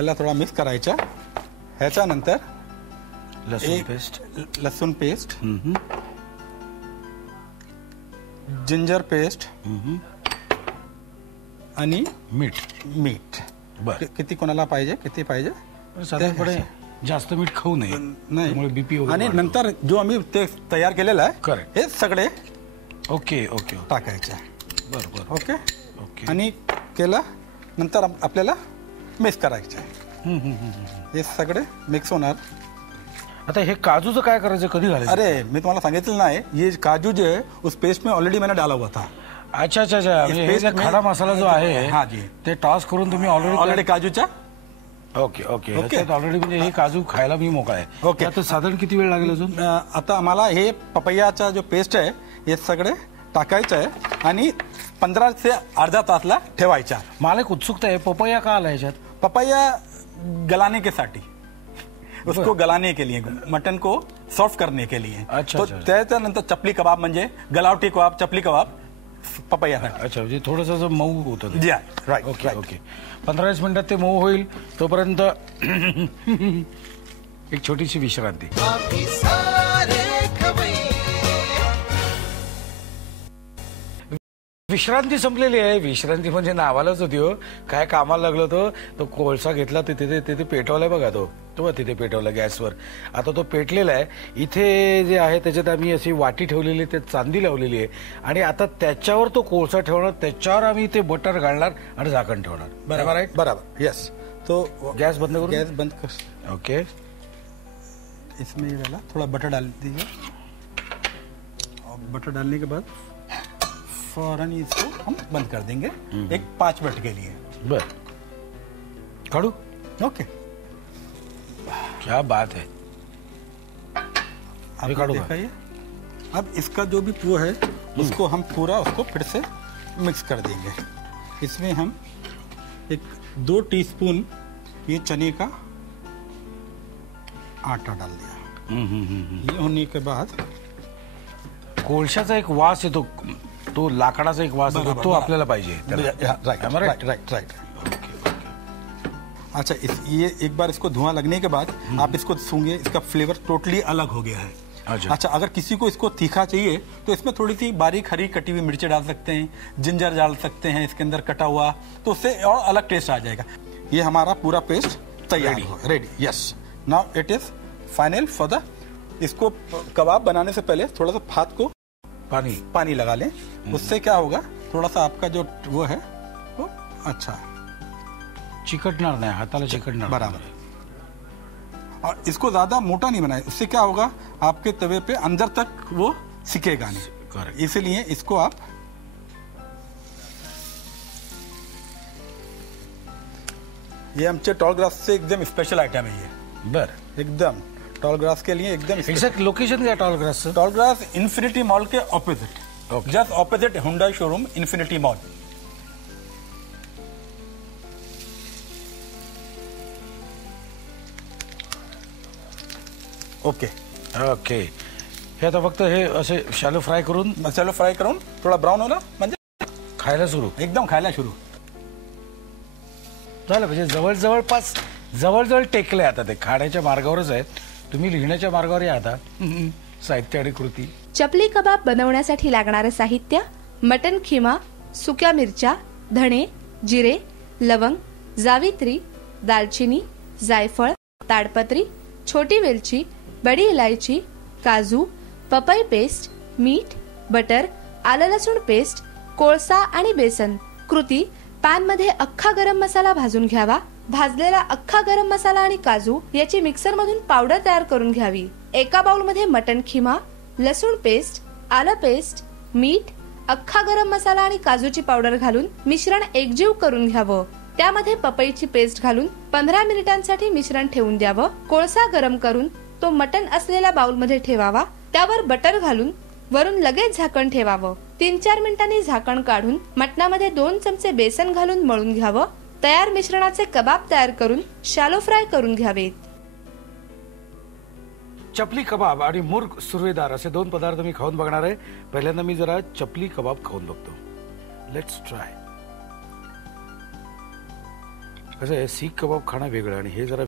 त्याला थोडा मिक्स करायचा. ह्याच्यानंतर लसूण पेस्ट, जिंजर पेस्ट आणि मीठ. बरं. किती कोणाला पाहिजे, किती पाहिजे साधारणपणे जास्त मीठ खाऊ नये, नाही. बीपी. आणि नंतर जो आम्ही ते तयार केलेलं आहे करेक्ट, हे सगळे ओके ओके टाकायचे. बरोबर. Okay okay. आणि केलं नंतर आपल्याला मिक्स करायचं आहे. हे सगळे मिक्स होणार. आता हे काजूचं काय करायचं, कधी घालायचं? अरे मी तुम्हाला सांगितलं नाही, ये काजू जो है उस पेस्ट में ऑलरेडी मैंने डाला हुआ था. अच्छा अच्छा अच्छा. म्हणजे खडा मसाला जो आहे हा जी, ते टॉस करून तुम्ही ऑलरेडी काजूच्या. Okay okay okay. ऑलरेडी म्हणजे हे काजू खायला मी मोकळा आहे. ओके. आता साधारण किती वेळ लागेल अजून? आता आम्हाला हे पपैयाचा जो पेस्ट आहे हे सगळे टाकायचं आहे आणि 15 से अर्धा तासला ठेवायचा. मला एक उत्सुकता आहे, पपया का आला याच्यात? पपैया गलाने के साठी, उसको गलाने के लिए, मटन को सॉफ्ट करने के लिए. अच्छा, तो अच्छा. त्याच्यानंतर चपली कबाब म्हणजे गलावटी कबाब, चपली कबाब पपैयासाठी. अच्छा, म्हणजे थोडंसं मऊ होतं ते. जी राईट. Okay okay. 15-20 मिनिटात ते मऊ होईल तोपर्यंत एक छोटीशी विश्रांती. विश्रांती संपलेली आहे. विश्रांती म्हणजे नावालाच होती हो. काय कामाला लागलो तो कोळसा घेतला, तिथे पेटवलाय बघा. तो तिथे पेटवला गॅसवर. आता तो पेटलेला आहे. इथे जे आहे त्याच्यात आम्ही अशी वाटी ठेवलेली, ते चांदी लावलेली आहे आणि आता त्याच्यावर तो कोळसा ठेवणार, त्याच्यावर आम्ही ते बटर घालणार आणि झाकण ठेवणार. बरोबर आहे? बराबर. यस. तो गैस बंद करो. गैस बंद कर. ओके. इसमें ये डाला, थोड़ा बटर डाल दीजिए और बटर डालने के बाद फौरन इसको हम बंद कर देंगे एक 5 मिनट के लिए. बर. काढू? ओके. क्या बात है. अभी दिखाइए. अब इसका जो भी वो है उसको हम पूरा उसको फिर से मिक्स कर देंगे. इसमें हम 2 टीस्पून ये चने का आटा डाल दिया. ये होने के बाद कोळशाचा एक वास येतो, तो लाकडाचा एक वास येतो, तो आपल्याला पाहिजे. Right right right. अच्छा, ये एक बार इसको धुआं लगने के बाद आप इसको सूंघिए, इसका फ्लेवर टोटली अलग हो गया है. अच्छा, अगर किसी को इसको तीखा चाहिए तो इसमें थोड़ी सी बारीक हरी कटी हुई मिर्ची डाल सकते हैं, जिंजर डाल सकते हैं इसके अंदर कटा हुआ, तो उससे और अलग टेस्ट आ जाएगा. ये हमारा पूरा पेस्ट तैयार हो, ready. Yes, now it is final for the. इसको कबाब बनाने से पहले थोड़ा सा हाथ को पानी लगा लें. उससे क्या होगा, थोड़ा सा आपका जो वो है वो अच्छा चिकटणार नाही, हाताला चिकटणार. बराबर. और इसको ज्यादा मोटा नहीं बनाए, उससे क्या होगा आपके तवे पे अंदर तक वो सिकेगा नहीं. इसलिए इसको आप ये आमचे टॉल ग्रास से एकदम स्पेशल आइटम है ये. बर. एकदम टॉल ग्रास के लिए एकदम. एक्झॅक्ट लोकेशन काय tall grass? Tall grass Infinity mall के opposite, just opposite Hyundai showroom Infinity mall. Okay okay. हे आता फक्त हे असे शॅलो फ्राय करून थोडा ब्राऊन होला म्हणजे खायला सुरू, एकदम खायला सुरू झालं. म्हणजे जवळजवळ टेकले. आता ते खाण्याच्या मार्गावरच आहेत. तुम्ही लिहिण्याच्या मार्गावर या आता. साहित्य आणि कृती. चपली कबाब बनवण्यासाठी लागणारे साहित्य: मटन खिमा, सुक्या मिरच्या, धणे, जिरे, लवंग, जावित्री, दालचिनी, जायफळ, ताडपत्री, छोटी वेलची, बडी इलायची, काजू, पपई पेस्ट, मीठ, बटर, आलं लसूण पेस्ट, कोळसा आणि बेसन. कृती: पॅन मध्ये अख्खा गरम मसाला भाजून घ्यावा. भाजलेला अख्खा गरम मसाला आणि काजू याची मिक्सर मधून पावडर तयार करून घ्यावी. एका बाउल मध्ये मटन खिमा, लसूण पेस्ट, आलं पेस्ट, मीठ, अख्खा गरम मसाला आणि काजूची पावडर घालून मिश्रण एकजीव करून घ्यावं. त्यामध्ये पपईची पेस्ट घालून 15 मिनिटांसाठी मिश्रण ठेवून द्यावं. कोळसा गरम करून तो मटन असलेल्या बाउल मध्ये ठेवावा. त्यावर बटर घालून वरून लगेच झाकण ठेवावं. 3-4 मिनिटांनी झाकण काढून मटणामध्ये 2 चमचे बेसन घालून मळून घ्यावं. तयार मिश्रणाचे कबाब तयार करून शॅलो फ्राय करून घ्यावेत. चपली कबाब आणि मुर्ग सुर्वेदार असे 2 पदार्थ मी खाऊन बघणार आहे. पहिल्यांदा मी जरा चपली कबाब खाऊन बघतो. Let's try. कसं आहे सीख कबाब खाणं वेगळं आणि हे जरा